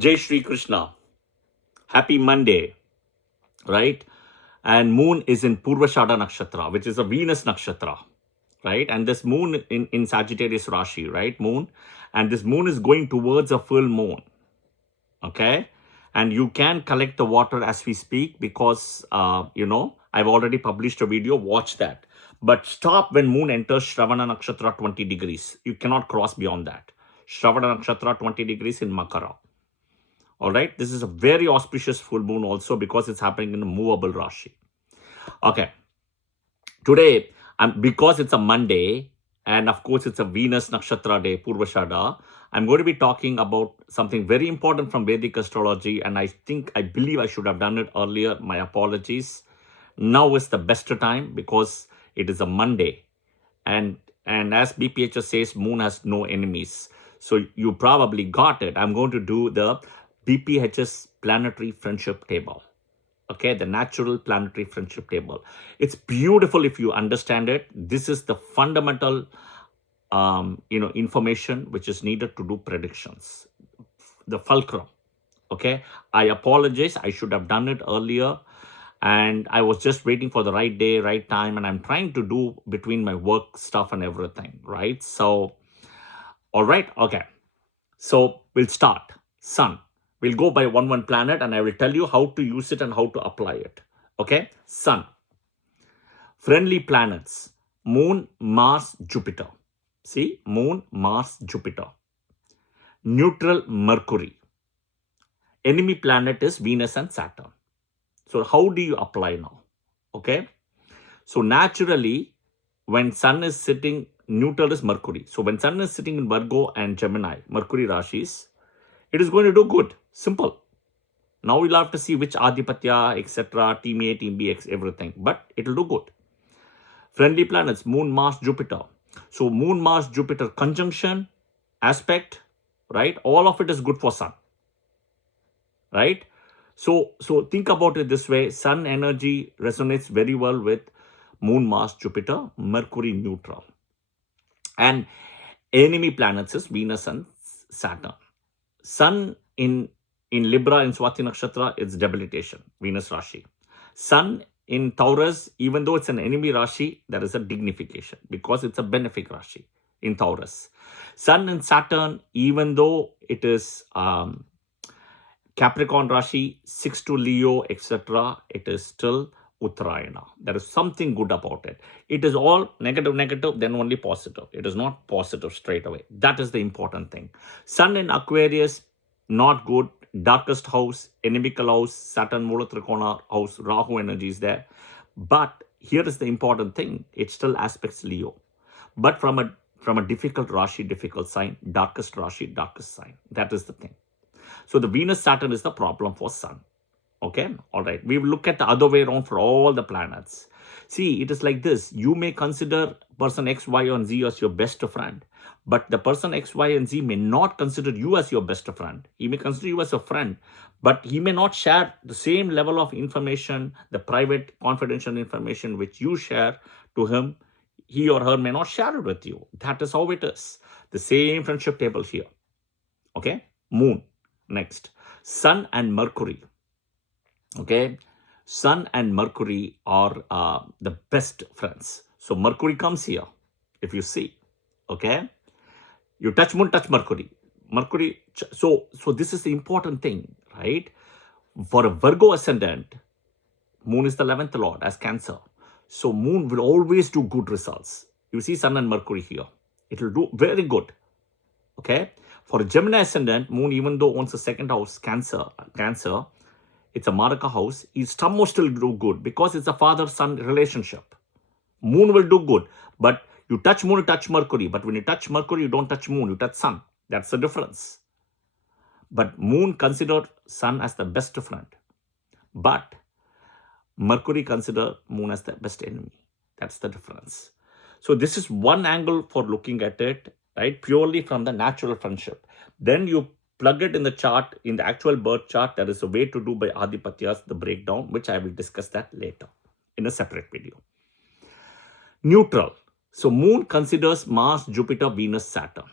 Jai Shri Krishna. Happy Monday, right? And moon is in Purvashada Nakshatra, which is a Venus Nakshatra, right? And this moon in Sagittarius Rashi, right? Moon. And this moon is going towards a full moon, okay? And you can collect the water as we speak because, I've already published a video, watch that. But stop when moon enters Shravana Nakshatra 20 degrees. You cannot cross beyond that. Shravana Nakshatra 20 degrees in Makara. All right, this is a very auspicious full moon also because it's happening in a movable Rashi. Okay, today, because it's a Monday and of course it's a Venus Nakshatra day, Purvashada, I'm going to be talking about something very important from Vedic astrology, and I believe I should have done it earlier. My apologies. Now is the best time because it is a Monday, and as BPHS says, moon has no enemies. So you probably got it. I'm going to do the BPHS planetary friendship table. Okay, the natural planetary friendship table. It's beautiful if you understand it. This is the fundamental, information which is needed to do predictions. The fulcrum. Okay, I apologize. I should have done it earlier, and I was just waiting for the right day, right time, and I'm trying to do between my work stuff and everything, right? So, all right, okay. So we'll start. Sun. We'll go by one planet, and I will tell you how to use it and how to apply it. Okay? Sun. Friendly planets. Moon, Mars, Jupiter. See? Moon, Mars, Jupiter. Neutral, Mercury. Enemy planet is Venus and Saturn. So how do you apply now? Okay? So naturally, when Sun is sitting, neutral is Mercury. So when Sun is sitting in Virgo and Gemini, Mercury Rashis, it is going to do good. Simple. Now we'll have to see which Adipatya, etc., Team A, Team B, everything. But it will do good. Friendly planets, Moon, Mars, Jupiter. So Moon, Mars, Jupiter conjunction, aspect, right? All of it is good for Sun. Right? So think about it this way. Sun energy resonates very well with Moon, Mars, Jupiter, Mercury neutral. And enemy planets is Venus and Saturn. Sun in Libra in Swati Nakshatra, it's debilitation, Venus Rashi. Sun in Taurus, even though it's an enemy Rashi, there is a dignification because it's a benefic Rashi in Taurus. Sun in Saturn, even though it is Capricorn Rashi, 6 to Leo, etc., it is still Uttarayana. There is something good about it. It is all negative, then only positive. It is not positive straight away. That is the important thing. Sun in Aquarius, not good. Darkest house, inimical house, Saturn, Mula Trikona house, Rahu energy is there. But here is the important thing. It still aspects Leo. But from a difficult Rashi, difficult sign, darkest Rashi, darkest sign. That is the thing. So the Venus Saturn is the problem for Sun. Okay, all right. We will look at the other way around for all the planets. See, it is like this. You may consider person X, Y, and Z as your best friend. But the person X, Y, and Z may not consider you as your best friend. He may consider you as a friend, but he may not share the same level of information, the private, confidential information which you share to him. He or her may not share it with you. That is how it is. The same friendship table here. Okay, Moon. Next, Sun and Mercury. Okay, Sun and Mercury are the best friends. So Mercury comes here, if you see. Okay, you touch Moon, touch Mercury. Mercury. So this is the important thing, right? For a Virgo ascendant, Moon is the 11th lord as Cancer. So Moon will always do good results. You see Sun and Mercury here. It will do very good. Okay. For a Gemini ascendant, Moon, even though owns the second house, Cancer, it's a Maraka house, is almost still do good because it's a father-son relationship. Moon will do good, but you touch Moon, you touch Mercury. But when you touch Mercury, you don't touch Moon, you touch Sun. That's the difference. But Moon considered Sun as the best friend. But Mercury considered Moon as the best enemy. That's the difference. So this is one angle for looking at it, right? Purely from the natural friendship. Then you plug it in the chart, in the actual birth chart. There is a way to do by Adipatyas, the breakdown, which I will discuss that later in a separate video. Neutral. So Moon considers Mars, Jupiter, Venus, Saturn.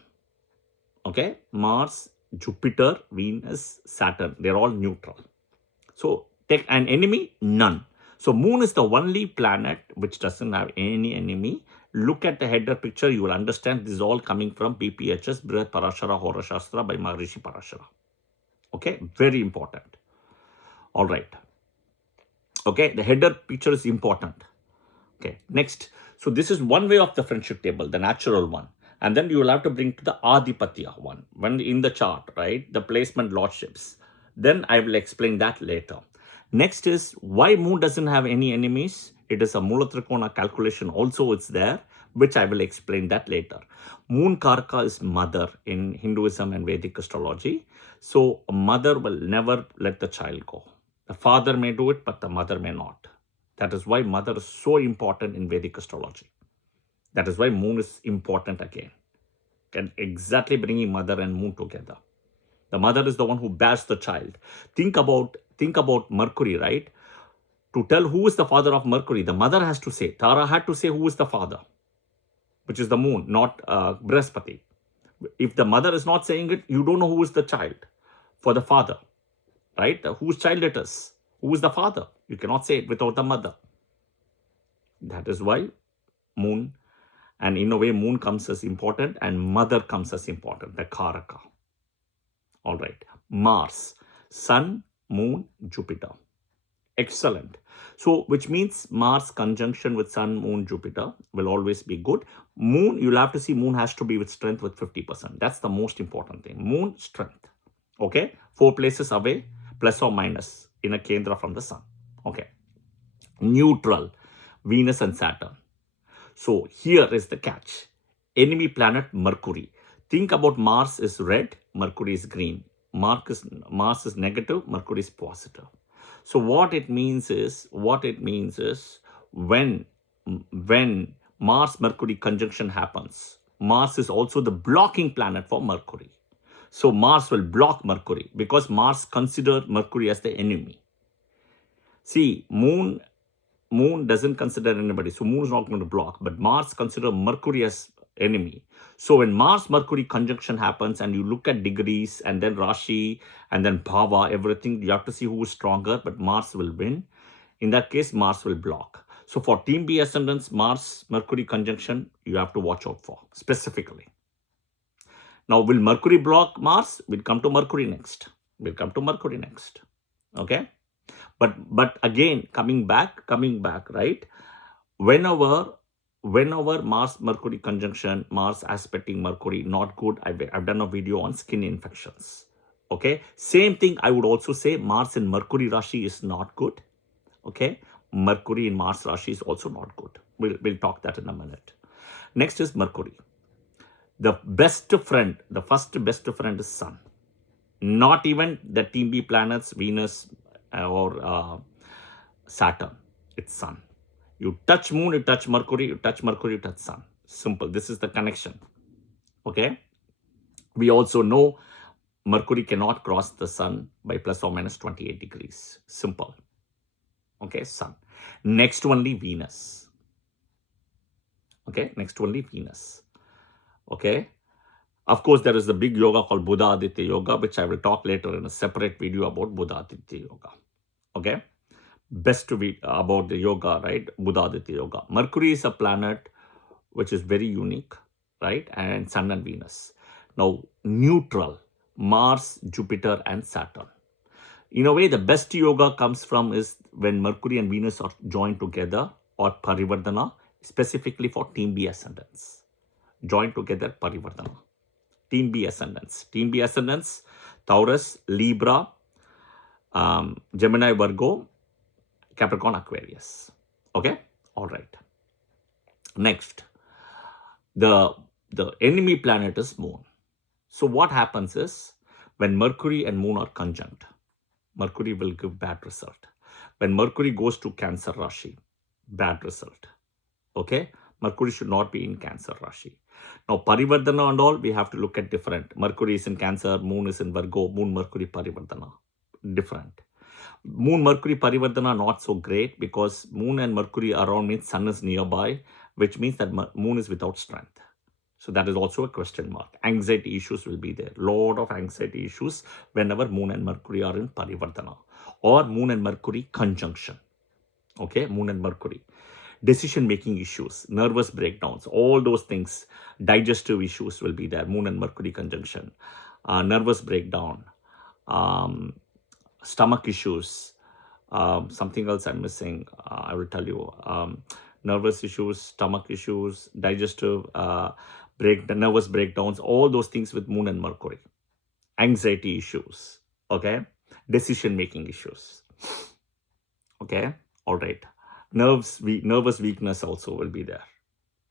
Okay, Mars, Jupiter, Venus, Saturn, they're all neutral. So take an enemy, none. So moon is the only planet which doesn't have any enemy. Look at the header picture, you will understand this is all coming from BPHS, Brihat Parashara Hora Shastra by Maharishi Parashara. Okay, very important. All right. Okay, the header picture is important. Okay, next. So this is one way of the friendship table, the natural one. And then you will have to bring to the Adipatya one, when in the chart, right? The placement lordships. Then I will explain that later. Next is why moon doesn't have any enemies. It is a Mulatrikona calculation also it's there, which I will explain that later. Moon Karka is mother in Hinduism and Vedic astrology. So a mother will never let the child go. The father may do it, but the mother may not. That is why mother is so important in Vedic astrology. That is why moon is important again. Can exactly bringing mother and moon together. The mother is the one who bears the child. Think about Mercury, right? To tell who is the father of Mercury, the mother has to say. Tara had to say who is the father, which is the moon, not Brihaspati. If the mother is not saying it, you don't know who is the child for the father, right? Whose child it is. Who is the father? You cannot say it without the mother. That is why moon, and in a way moon comes as important and mother comes as important, the Karaka. All right. Mars, Sun, Moon, Jupiter. Excellent. So, which means Mars conjunction with Sun, Moon, Jupiter will always be good. Moon, you'll have to see moon has to be with strength with 50%. That's the most important thing. Moon, strength. Okay. 4 places away, plus or minus in a Kendra from the Sun. Okay. Neutral, Venus and Saturn. So, here is the catch. Enemy planet, Mercury. Think about Mars is red, Mercury is green. Mars is negative, Mercury is positive. So what it means is when Mars Mercury conjunction happens, Mars is also the blocking planet for Mercury. So Mars will block Mercury because Mars considers Mercury as the enemy. See, moon doesn't consider anybody, so moon is not going to block, but Mars considers Mercury as enemy. So when Mars Mercury conjunction happens and you look at degrees and then Rashi and then Bhava, everything, you have to see who is stronger, but Mars will win. In that case, Mars will block. So for Team B ascendants, Mars Mercury conjunction, you have to watch out for specifically. Now, will Mercury block Mars? We'll come to Mercury next. Okay. But again, coming back, right? Whenever Mars Mercury conjunction, Mars aspecting Mercury, not good. I've done a video on skin infections. Okay. Same thing I would also say Mars in Mercury Rashi is not good. Okay. Mercury in Mars Rashi is also not good. We'll talk that in a minute. Next is Mercury. The first best friend is Sun. Not even the Team B planets, Venus or Saturn. It's Sun. You touch moon, you touch Mercury, you touch Sun. Simple. This is the connection. Okay. We also know Mercury cannot cross the Sun by plus or minus 28 degrees. Simple. Okay. Sun. Next only Venus. Okay. Next only Venus. Okay. Of course, there is the big yoga called Buddha Aditya Yoga, which I will talk later in a separate video about Buddha Aditya Yoga. Okay. Best to be about the yoga, right? Buddha Aditya Yoga. Mercury is a planet which is very unique, right? And Sun and Venus. Now, neutral, Mars, Jupiter, and Saturn. In a way, the best yoga comes from is when Mercury and Venus are joined together or Parivardhana, specifically for Team B ascendants. Joined together, Parivardhana. Team B ascendants. Team B ascendants, Taurus, Libra, Gemini, Virgo, Capricorn, Aquarius. Okay? All right. Next, the enemy planet is Moon. So what happens is, when Mercury and Moon are conjunct, Mercury will give bad result. When Mercury goes to Cancer Rashi, bad result. Okay? Mercury should not be in Cancer Rashi. Now, Parivardhana and all, we have to look at different. Mercury is in Cancer, Moon is in Virgo, Moon, Mercury, Parivardhana. Different. Moon, Mercury, Parivardhana not so great because Moon and Mercury around means Sun is nearby, which means that Moon is without strength. So that is also a question mark. Anxiety issues will be there. Lot of anxiety issues whenever Moon and Mercury are in Parivardhana or Moon and Mercury conjunction. Okay, Moon and Mercury. Decision-making issues, nervous breakdowns, all those things, digestive issues will be there. Moon and Mercury conjunction, nervous breakdown, stomach issues, something else I'm missing. I will tell you. Nervous issues, stomach issues, digestive nervous breakdowns, all those things with Moon and Mercury. Anxiety issues, okay? Decision-making issues, okay? All right. Nervous weakness also will be there,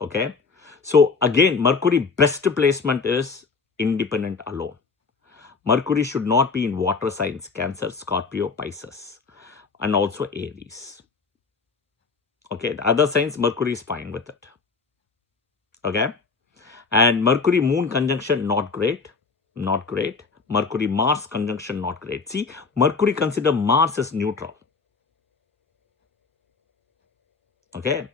okay? So again, Mercury best placement is independent alone. Mercury should not be in water signs, Cancer, Scorpio, Pisces, and also Aries. Okay, the other signs, Mercury is fine with it. Okay, and Mercury Moon conjunction, not great, not great. Mercury Mars conjunction, not great. See, Mercury consider Mars as neutral. Okay,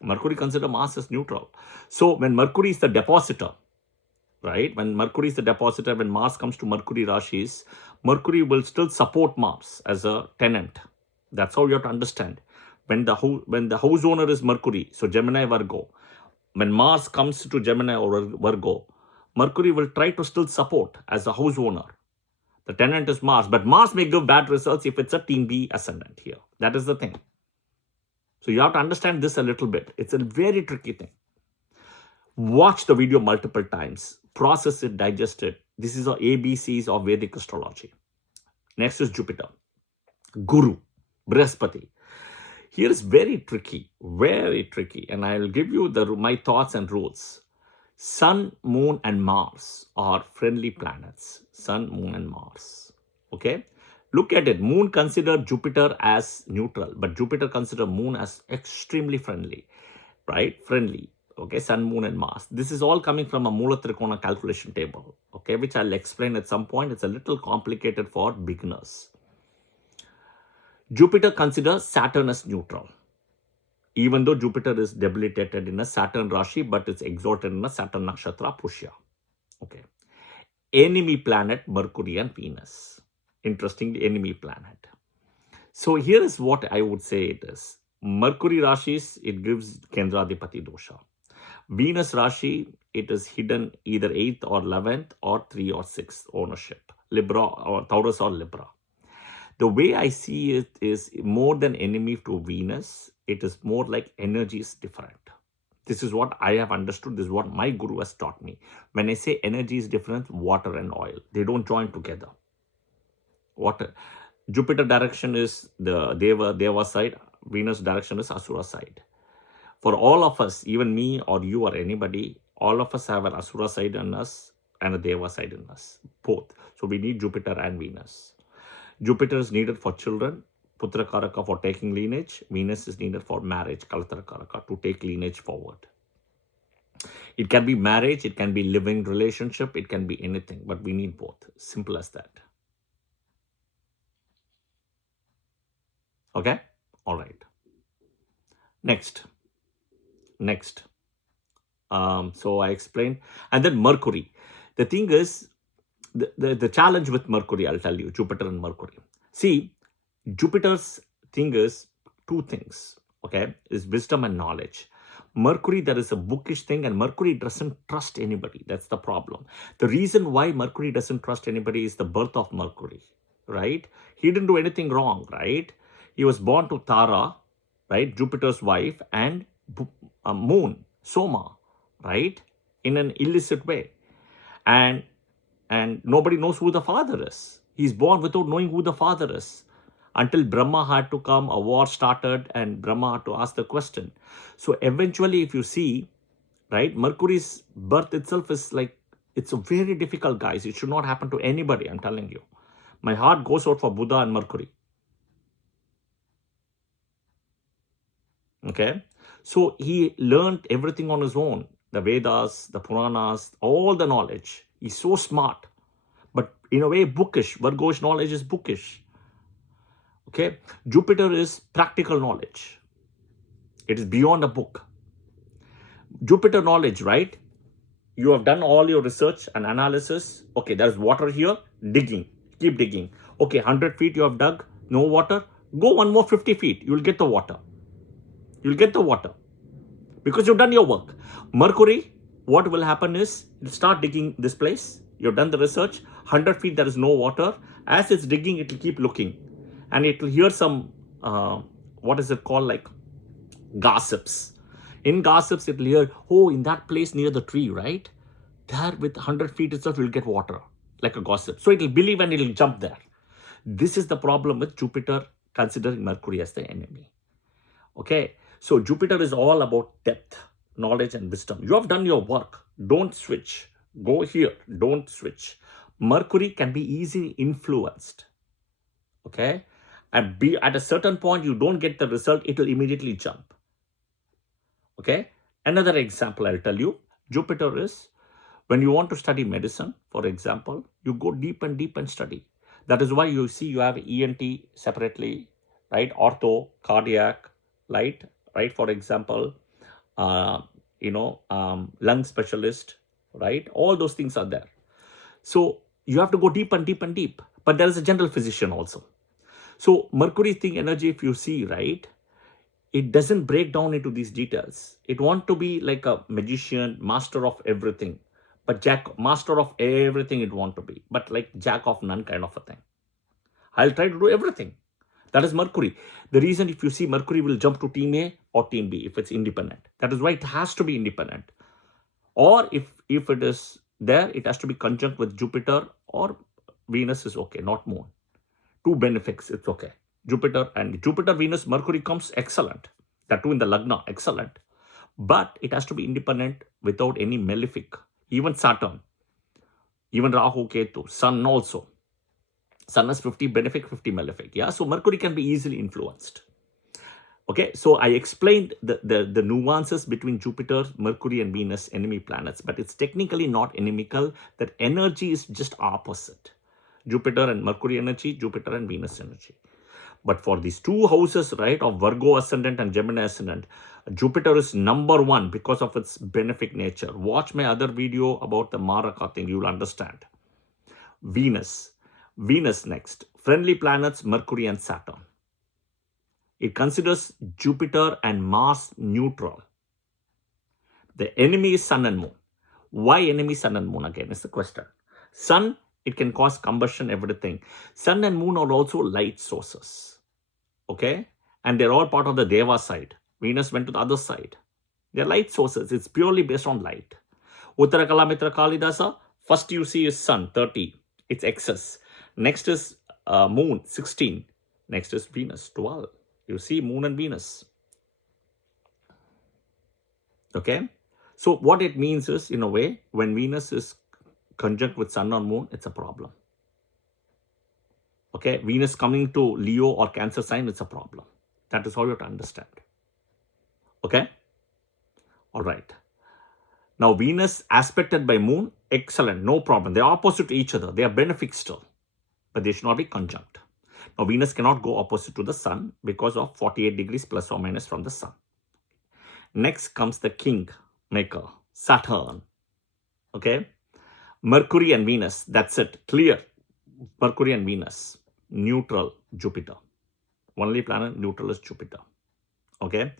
Mercury consider Mars as neutral. So when Mercury is the depositor, right? When Mercury is the depositor, when Mars comes to Mercury Rashis, Mercury will still support Mars as a tenant. That's how you have to understand. When the house owner is Mercury, so Gemini, Virgo, when Mars comes to Gemini or Virgo, Mercury will try to still support as a house owner. The tenant is Mars, but Mars may give bad results if it's a team B ascendant here. That is the thing. So you have to understand this a little bit. It's a very tricky thing. Watch the video multiple times. Process it, digest it. This is the ABCs of Vedic astrology. Next is Jupiter. Guru, Brihaspati. Here is very tricky, and I'll give you my thoughts and rules. Sun, Moon, and Mars are friendly planets. Sun, Moon, and Mars. Okay? Look at it. Moon consider Jupiter as neutral, but Jupiter consider Moon as extremely friendly. Right? Friendly. Okay, Sun, Moon, and Mars. This is all coming from a Mula Trikona calculation table, okay, which I'll explain at some point. It's a little complicated for beginners. Jupiter considers Saturn as neutral, even though Jupiter is debilitated in a Saturn Rashi, but it's exalted in a Saturn Nakshatra Pushya. Okay. Enemy planet, Mercury and Venus. Interestingly, enemy planet. So here is what I would say it is. Mercury Rashis, it gives Kendradipati dosha. Venus Rashi, it is hidden either 8th or 11th or 3 or 6th ownership. Libra or Taurus or Libra. The way I see it is more than enemy to Venus, it is more like energy is different. This is what I have understood. This is what my guru has taught me. When I say energy is different, water and oil, they don't join together. Water. Jupiter direction is the Deva side. Venus direction is Asura side. For all of us, even me or you or anybody, all of us have an Asura side in us and a Deva side in us, both. So we need Jupiter and Venus. Jupiter is needed for children, Putra Karaka for taking lineage. Venus is needed for marriage, Kalatara Karaka, to take lineage forward. It can be marriage, it can be living relationship, it can be anything, but we need both. Simple as that. Okay? All right. Next. So I explained. And then Mercury. The thing is, the challenge with Mercury, I'll tell you, Jupiter and Mercury. See, Jupiter's thing is two things, okay, is wisdom and knowledge. Mercury, there is a bookish thing, and Mercury doesn't trust anybody. That's the problem. The reason why Mercury doesn't trust anybody is the birth of Mercury, right? He didn't do anything wrong, right? He was born to Tara, right, Jupiter's wife, and Moon, Soma, right, in an illicit way. And nobody knows who the father is. He's born without knowing who the father is. Until Brahma had to come, a war started, and Brahma had to ask the question. So eventually, if you see, right, Mercury's birth itself is like, it's a very difficult, guys. It should not happen to anybody, I'm telling you. My heart goes out for Buddha and Mercury. Okay? So he learned everything on his own. The Vedas, the Puranas, all the knowledge. He's so smart. But in a way, bookish. Virgo's knowledge is bookish. Okay? Jupiter is practical knowledge. It is beyond a book. Jupiter knowledge, right? You have done all your research and analysis. Okay, there's water here. Digging. Keep digging. Okay, 100 feet you have dug. No water. Go one more 50 feet. You'll get the water. You'll get the water. Because you've done your work. Mercury, what will happen is, it'll start digging this place. You've done the research. 100 feet, there is no water. As it's digging, it will keep looking. And it will hear some, what is it called, like gossips. In gossips, it will hear, oh, in that place near the tree, right? There with 100 feet itself, you'll get water, like a gossip. So it will believe and it will jump there. This is the problem with Jupiter considering Mercury as the enemy. Okay, so Jupiter is all about depth, knowledge and wisdom. You have done your work. Don't switch. Go here. Don't switch. Mercury can be easily influenced. Okay, and be at a certain point, you don't get the result, it will immediately jump. Okay, another example I'll tell you. Jupiter is, when you want to study medicine, for example, you go deep and study. That is why you see you have ENT separately, right? Ortho, cardiac, right? For example, lung specialist, right? All those things are there. So you have to go deep. But there is a general physician also. So Mercury thing energy, if you see, right, it doesn't break down into these details. It wants to be like a magician, master of everything. But master of everything it want to be. But like jack of none kind of a thing. I'll try to do everything. That is Mercury. The reason, if you see, Mercury will jump to team A or team B if it's independent. That is why it has to be independent. Or if it is there, it has to be conjunct with Jupiter or Venus is okay, not Moon. Two benefics, it's okay. Jupiter, Venus, Mercury comes excellent. That too in the Lagna, excellent. But it has to be independent without any malefic. Even Saturn, even Rahu, Ketu, Sun also. Sun has 50 benefic, 50 malefic. Yeah, so Mercury can be easily influenced. Okay, so I explained the nuances between Jupiter, Mercury and Venus, enemy planets, but it's technically not inimical. That energy is just opposite. Jupiter and Mercury energy, Jupiter and Venus energy. But for these two houses, right, of Virgo ascendant and Gemini ascendant, Jupiter is number one because of its benefic nature. Watch my other video about the Maraka thing, you'll understand. Venus next. Friendly planets, Mercury and Saturn. It considers Jupiter and Mars neutral. The enemy is Sun and Moon. Why enemy Sun and Moon again is the question. Sun, it can cause combustion, everything. Sun and Moon are also light sources. Okay? And they're all part of the Deva side. Venus went to the other side. They're light sources. It's purely based on light. Uttarakala Mitra Kalidasa, first you see is Sun, 30. It's excess. Next is Moon, 16. Next is Venus, 12. You see Moon and Venus. Okay? So what it means is, in a way, when Venus is conjunct with Sun or Moon, it's a problem. Okay? Venus coming to Leo or Cancer sign, it's a problem. That is how you have to understand. Okay? All right. Now, Venus aspected by Moon, excellent, no problem. They're opposite to each other. They are benefic still, but they should not be conjunct. Now, Venus cannot go opposite to the Sun because of 48 degrees plus or minus from the Sun. Next comes the king maker, Saturn. Okay? Mercury and Venus, that's it, clear. Mercury and Venus, neutral, Jupiter. Only planet neutral is Jupiter. Okay?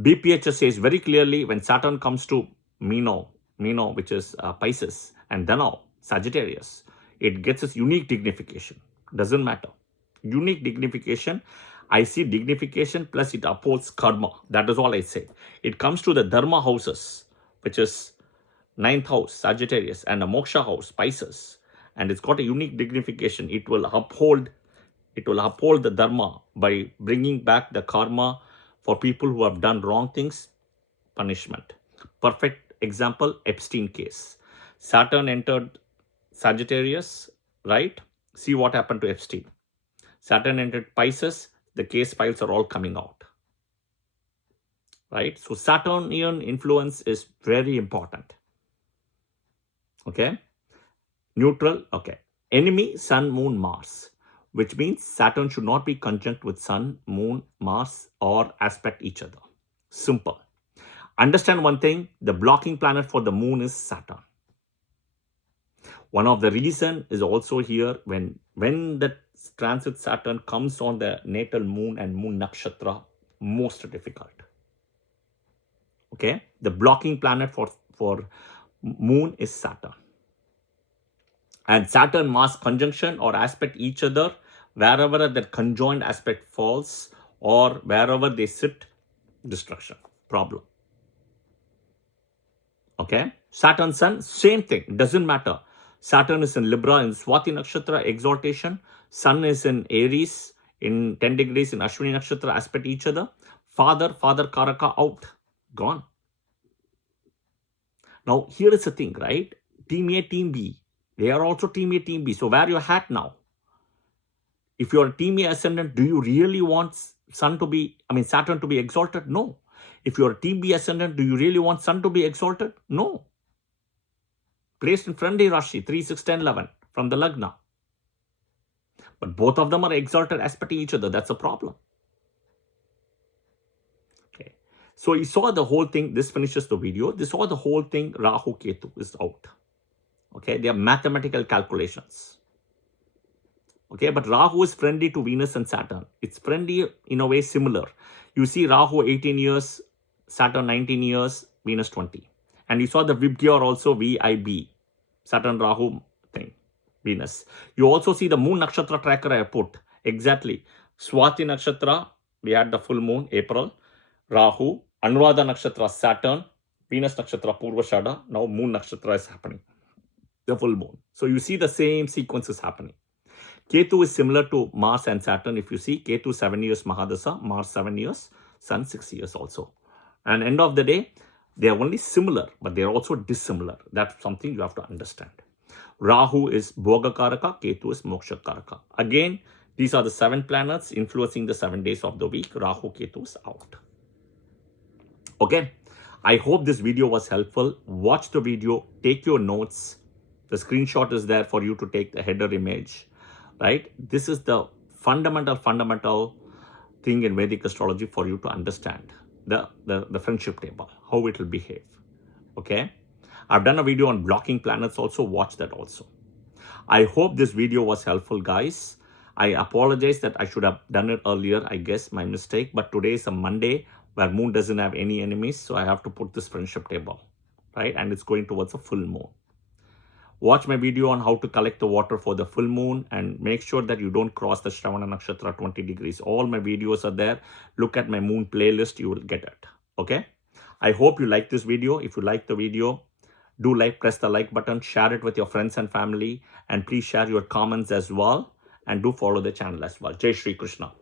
BPHS says very clearly when Saturn comes to Mino, which is Pisces, and Dhanau, Sagittarius, it gets its unique dignification. Doesn't matter. Unique dignification. I see dignification plus it upholds karma. That is all I say. It comes to the Dharma houses, which is 9th house, Sagittarius, and a Moksha house, Pisces. And it's got a unique dignification. It will uphold the Dharma by bringing back the karma for people who have done wrong things, punishment. Perfect example, Epstein case. Saturn entered Sagittarius, right? See what happened to Epstein. Saturn entered Pisces, the case files are all coming out. Right? So Saturnian influence is very important. Okay? Neutral, okay. Enemy, Sun, Moon, Mars. Which means Saturn should not be conjunct with Sun, Moon, Mars or aspect each other. Simple. Understand one thing, the blocking planet for the moon is Saturn. One of the reason is also here when that transit Saturn comes on the natal moon and moon nakshatra, most difficult. Okay, the blocking planet for moon is Saturn. And Saturn Mars conjunction or aspect each other, wherever that conjoined aspect falls or wherever they sit, destruction, problem. Okay, Saturn Sun, same thing, doesn't matter. Saturn is in Libra in Swati Nakshatra, exaltation. Sun is in Aries in 10 degrees in Ashwini Nakshatra, aspect each other. Father Karaka out, gone. Now, here is the thing, right? Team A, Team B. They are also Team A, Team B. So, wear your hat now. If you are Team A ascendant, do you really want Saturn to be exalted? No. If you are Team B ascendant, do you really want Sun to be exalted? No. Placed in friendly Rashi, 3, 6, 10, 11 from the Lagna. But both of them are exalted aspecting each other. That's a problem. Okay. So you saw the whole thing. This finishes the video. This saw the whole thing. Rahu Ketu is out. Okay. They are mathematical calculations. Okay. But Rahu is friendly to Venus and Saturn. It's friendly in a way similar. You see Rahu 18 years, Saturn 19 years, Venus 20. And you saw the Vibgyor also VIB. Saturn Rahu thing, Venus. You also see the moon nakshatra tracker I put. Exactly. Swati nakshatra, we had the full moon, April. Rahu, Anuradha nakshatra, Saturn. Venus nakshatra, Purvashada. Now moon nakshatra is happening. The full moon. So you see the same sequences happening. Ketu is similar to Mars and Saturn. If you see, Ketu 7 years Mahadasa, Mars 7 years, Sun 6 years also. And end of the day, they are only similar, but they are also dissimilar. That's something you have to understand. Rahu is Bhoga Karaka, Ketu is Moksha Karaka. Again, these are the 7 planets influencing the 7 days of the week. Rahu, Ketu is out. Okay. I hope this video was helpful. Watch the video, take your notes. The screenshot is there for you to take the header image, right? This is the fundamental thing in Vedic astrology for you to understand. The friendship table, how it will behave. Okay, I've done a video on blocking planets also. Watch that also. I hope this video was helpful, guys. I apologize that I should have done it earlier. I guess my mistake. But today is a Monday where moon doesn't have any enemies, so I have to put this friendship table, right? And it's going towards a full moon. Watch my video on how to collect the water for the full moon and make sure that you don't cross the Shravana Nakshatra 20 degrees. All my videos are there. Look at my moon playlist. You will get it. Okay. I hope you like this video. If you like the video, do press the like button, share it with your friends and family, and please share your comments as well. And do follow the channel as well. Jai Shri Krishna.